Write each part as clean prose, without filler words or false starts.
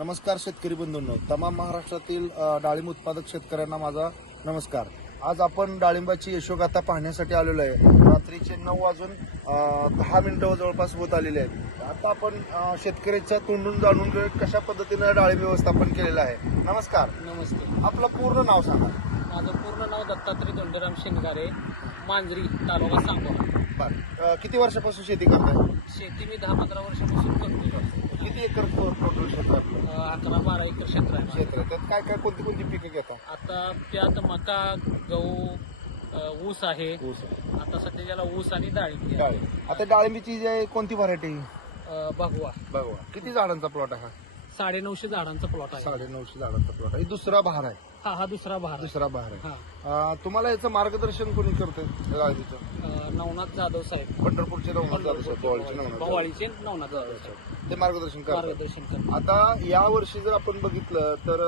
नमस्कार शेतकरी बंधूंनो, तमाम महाराष्ट्रातील डाळिंब उत्पादक शेतकऱ्यांना माझा नमस्कार। आज आपण डाळिंबाची यशोगाथा पाहण्यासाठी आलेलो आहे। रात्रीचे 9:10 जवळपास होत आलेले आहेत। आता आपण शेतकऱ्याच्या तोंडून जाणून घेऊ कशा पद्धतीने डाळिंब व्यवस्थापन केलेलं आहे। नमस्कार। नमस्ते। आपलं पूर्ण नाव सांगा। माझं पूर्ण नाव दत्तात्रय धोंडीराम शिंगारे, मांजरी, तालुका सांगोला। किती वर्षापासून शेती करताय? शेती मी 10-15 वर्षापासून करतो। किती एकर टोटल क्षेत्र आहे? 11-12 एकर क्षेत्र आहे माझं. क्षेत्र त्यात काय काय कोणती कोणती पिकं घेता? आता त्यात मका, गहू, ऊस आहे। ऊस आहे। आता सध्या ज्याला ऊस आणि डाळिंब डाळिंब। आता डाळिंबीची जी आहे कोणती व्हरायटी? भगवा। बघा किती झाडांचा प्लॉट आहे? 950 झाडांचा प्लॉट आहे। 950 झाडांचा प्लॉट आहे। दुसरा बहार आहे। हा दुसरा बहार आहे. दुसरा बहार आहे। हा. तुम्हाला याचं मार्गदर्शन कोणी करते? नवनाथ जाधव साहेब, पंढरपूरचे नवनाथ जाधव साहेब, भोवाळीचे नवनाथ जाधव भवाळीचे नवनाथ जाधव साहेब ते मार्गदर्शन करतात। मार्गदर्शन करतात। आता या वर्षी जर आपण बघितलं तर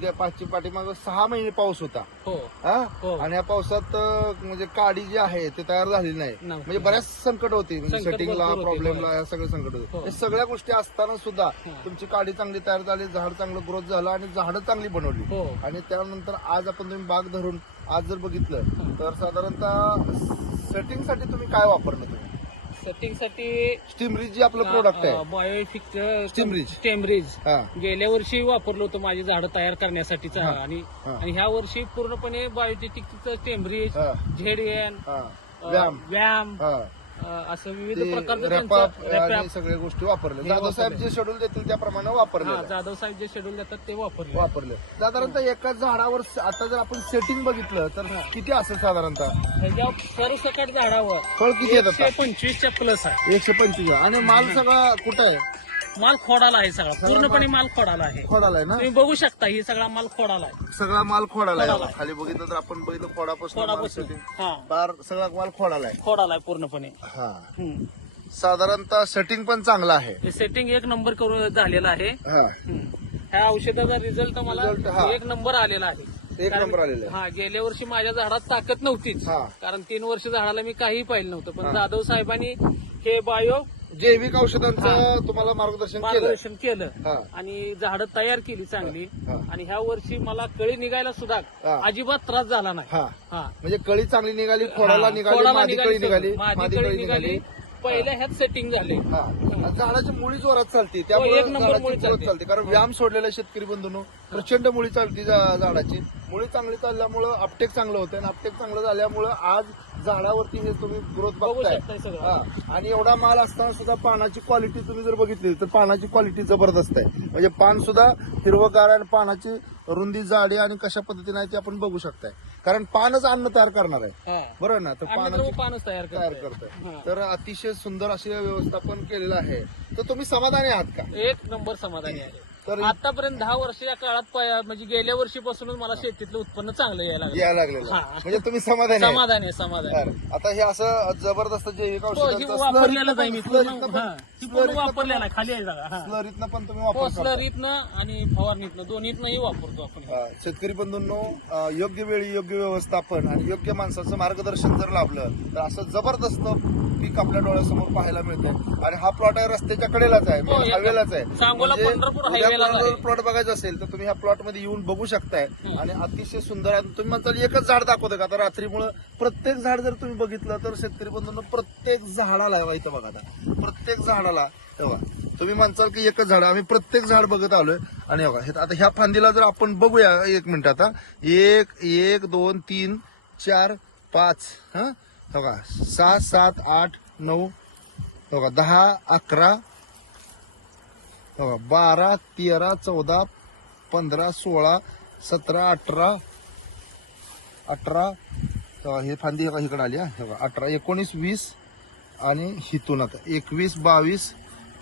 त्या पाठीमाग 6 महिने पाऊस होता। हो हा? हो. आणि या पावसात म्हणजे काडी जी आहे ते तयार झाली नाही। नव्हती. म्हणजे बऱ्याच संकट होती, म्हणजे संकट सेटिंगला, भरपूर होते. प्रॉब्लेमला, या सगळे संकट होते। हो. हे सगळ्या गोष्टी असताना सुद्धा हा. तुमची काडी चांगली तयार झाली, झाड चांगलं ग्रोथ झालं आणि झाडं चांगली बनवली। हो. आणि त्यानंतर आज आपण तुम्ही बाग धरून आज जर बघितलं तर साधारणतः सेटिंगसाठी तुम्ही काय वापरलं? तुम्ही सेटिंगसाठी स्टीमरीज जी आपलं प्रोडक्ट आहे, बायोफिक स्टीमरीज. स्टेमरीज हा गेल्या वर्षी वापरलं होतं माझी झाडं तयार करण्यासाठीच हा. आणि हा. आणि ह्या वर्षी पूर्णपणे बायोजेटिकचं स्टेमरीज, हा. झेडएन, हा व्यायाम, व्यायाम, हा असं विविध ते प्रकारचं रॅपअप त्यांचं आणि रॅपअप. सगळ्या गोष्टी वापरल्या। हे जाधव साहेब वापरले. जे शेड्यूल देतील त्याप्रमाणे वापरले जाधव साहेब जे शेड्यूल देतात ते वापरले. वापरले साधारणतः एका झाडावर आता जर आपण सेटिंग बघितलं तर किती असेल साधारणतः? ह्याच्यावर सरसकट झाडावर फळ किती येतात? 125च्या प्लस आहे. 125 आणि माल सगळा कुठं आहे? माल खोडाला आहे सगळा, पूर्णपणे माल खोडाला आहे. खोडाला आहे ना? तुम्ही बघू शकता ही सगळा माल खोडाला आहे. सगळा माल खोडाला आहे। खोडाला आहे. खाली बघितलं तर आपण बघितलं खोडापासून माल खोडापासून setting. हा फार सगळा माल खोडाला आहे। खोडाला आहे पूर्णपणे. हा हम्म. साधारणतः सेटिंग पण चांगलं आहे। हे सेटिंग 1 नंबर करून झालेलं आहे. हा ह्या औषधाचा रिझल्ट मला Result, हा. 1 नंबर आलेला आहे. 1 कारण- नंबर आलेला आहे। हा गेल्या वर्षी माझ्या झाडात ताकद नव्हतीच, हा. कारण 3 वर्ष झाडाला मी काही पाहिलं नव्हतं. हा. पण जाधव साहेबांनी हे बायो जैविक औषधांचं तुम्हाला मार्गदर्शन केलं? मार्गदर्शन केलं हा. आणि झाडं तयार केली चांगली. हा. आणि ह्या वर्षी मला कळी निघायला सुद्धा हा. अजिबात त्रास झाला नाही. हा हा. म्हणजे कळी चांगली निघाली, खोडाला हा, निघाली, खोडाला मादी कळी निघाली, मादी कळी निघाली. पहिल्या ह्यात सेटिंग झाले. हा. झाडाची मुळी जोरात चालते, एक त्यामुळे नंबर झाडाची मुळी growth चालते. चालते। कारण व्यायाम सोडलेल्या शेतकरी बंधूंनो प्रचंड मुळी चालते झाडाची। मुळी चांगली चालल्यामुळं अपटेक चांगलं होतं आणि अपटेक चांगलं झाल्यामुळं आज झाडावरती हे तुम्ही ग्रोथ बघू बघताय। शकताय सगळं. हा. आणि एवढा माल असताना सुद्धा पानाची क्वालिटी तुम्ही जर बघितली तर पानाची क्वालिटी जबरदस्त आहे। म्हणजे पान सुद्धा हिरवगार आणि पानाची रुंदी, जाडी आणि कशा पद्धतीने आहे ते आपण बघू शकताय। कारण पानच अन्न तयार करणार आहे, हा. बरोबर ना? तर अन्नद्रव्य पानच तयार तयार करतोय. करतोय। हा. तर अतिशय सुंदर असे व्यवस्थापन केलेलं आहे। तर तुम्ही समाधानी आहात का? 1 नंबर समाधानी आहे. तर आतापर्यंत 10 वर्षाच्या काळात म्हणजे गेल्या वर्षीपासूनच मला शेतीतलं उत्पन्न चांगलं यायला लागलं. यायला लागलेलं हा. म्हणजे तुम्ही समाधानी आहे? समाधान आहे, समाधान आहे. बरं. आता हे असं जबरदस्त जैविक हो, ही औषधांचं वापरलेलं आहे मी पूर्ण. स्लरीतनं हा. ती पूर्ण वापरलेलं आहे, खाली आहे बघा. हा. स्लरीतनं पण तुम्ही हो, वापर करता? स्लरीतनं आणि फवारणीतनं दोन्हीतनंही वापरतो आपण. शेतकरी बंधूंनो, योग्य वेळी योग्य व्यवस्थापन आणि योग्य माणसाचं मार्गदर्शन जर लाभलं तर असं जबरदस्त पीक आपल्या डोळ्यासमोर पाहायला मिळतं। आणि हा प्लॉट आहे रस्त्याच्या कडेलाच आहे, हो, हायवेलाच आहे। सांगोला पंढरपूर हायवेलाच आहे. प्लॉट बघायचा असेल तर तुम्ही ह्या प्लॉट मध्ये येऊन बघू शकताय। आणि अतिशय सुंदर आहे। तुम्ही म्हणताल एकच झाड दाखवतं का? आता रात्रीमुळे प्रत्येक झाड जर तुम्ही बघितलं तर शेतकरी बंधूंनो प्रत्येक झाडाला इथं बघा, आता प्रत्येक झाडाला तेव्हा तुम्ही म्हणताल की एकच झाड, आम्ही प्रत्येक झाड बघत आलोय। आणि बघा आता ह्या फांदीला जर आपण बघूया 1 मिनिट, आता 1 2 3 4 5 हा बघा 6 7 8 9 बघा 10 11 बघा 12 13 14 15 16 17 18 18 हे फांदी इकडे आली हा, हे बघा 18 19 20 आणि हिथून आता 21 22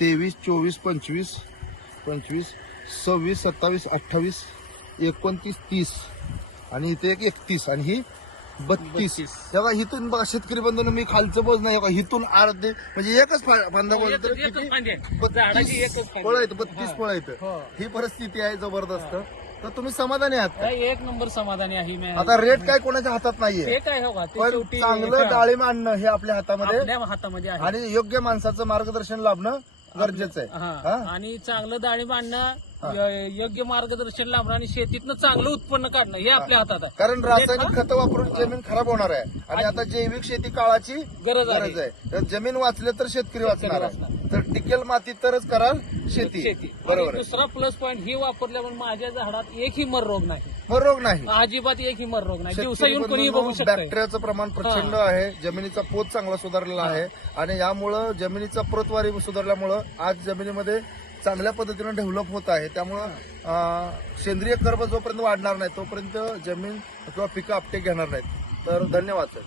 23 24 25 26 27 28 29 30 आणि इथे एक 31 आणि ही 32 तेव्हा हिथून बघा शेतकरी बंधूंनो, मी खालचं बोज नाही बघा, हिथून अर्धे म्हणजे एकच फांदा बोलतो तर एकच किती? फांदी आहे. झाडाची एकच फांदी. फळं आहेत, 32 फळं आहेत। हो. ही परिस्थिती आहे जबरदस्त। तर तुम्ही समाधानी आहात का? 1 नंबर समाधानी आहे मी. आता रेट काय कोणाच्या हातात नाहीये, हे काय हो का, ते पण शेवटी चांगलं डाळिंब आणणं हे आपल्या हातामध्ये आपल्या हातामध्ये आहे. आणि योग्य माणसाचं मार्गदर्शन लाभणं गरजेचं आहे। हा. हा? आणि चांगलं डाळिंब आणणं योग्य मार्गदर्शन लाभणं आणि शेतीतनं चांगलं उत्पन्न काढणं हे आपल्या हातात आहे. कारण रासायनिक खतं वापरून जमीन खराब होणार आहे आणि आता जैविक शेती काळाची गरज गरज आहे. आहे. तर जमीन वाचले तर शेतकरी वाचणार आहे. वाचणार. तर टिकेल माती तरच कराल शेती. बरोबर आणि आहे. दुसरा प्लस पॉईंट ही वापरल्यामुळे माझ्या झाडात एकही मर रोग नाही, मग रोग नाही. अजिबात एकही मर रोग नाही. दिवसा येऊन कोणी बघू शकतं. बॅक्टेरियाचं प्रमाण प्रचंड आहे. जमिनीचा पोत चांगला सुधारलेला आहे आणि यामुळं जमिनीचा प्रतवारी सुधारल्यामुळं आज जमिनीमध्ये चांगल्या पद्धतीने डेव्हलप होत आहे. त्यामुळं सेंद्रिय कर्ब जोपर्यंत वाढणार नाही तोपर्यंत जमीन किंवा पिकं आपटे घेणार नाहीत. तर धन्यवाद सर.